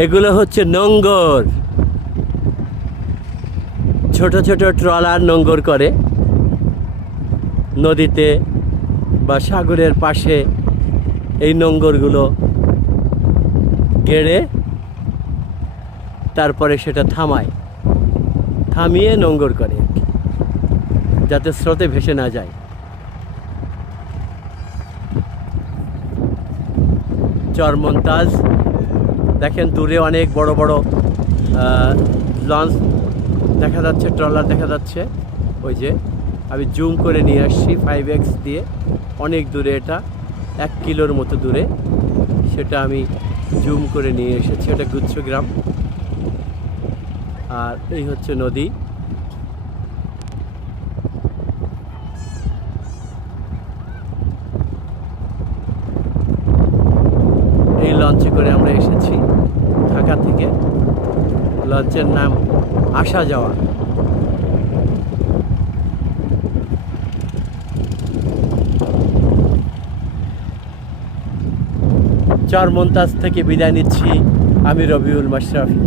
এগুলো হচ্ছে নোঙর। ছোট ছোট ট্রলার নোঙর করে নদীতে বা সাগরের পাশে। এই নোঙরগুলো গেড়ে তারপরে সেটা থামিয়ে নোঙর করে আর কি, যাতে স্রোতে ভেসে না যায়। চরমন্তাজ দেখেন, দূরে অনেক বড় বড় লঞ্চ দেখা যাচ্ছে, ট্রলার দেখা যাচ্ছে। ওই যে আমি জুম করে নিয়ে আসছি 5x দিয়ে, অনেক দূরে, এটা 1 কিলোর মতো দূরে, সেটা আমি জুম করে নিয়ে এসেছি। এটা গুচ্ছগ্রাম। আর এই হচ্ছে নদী। এই লঞ্চে করে আমরা এসেছি ঢাকা থেকে। লঞ্চের নাম আসা যাওয়া। চরমন্তাজ থেকে বিদায় নিচ্ছি আমি, রবিউল মাশরাফি।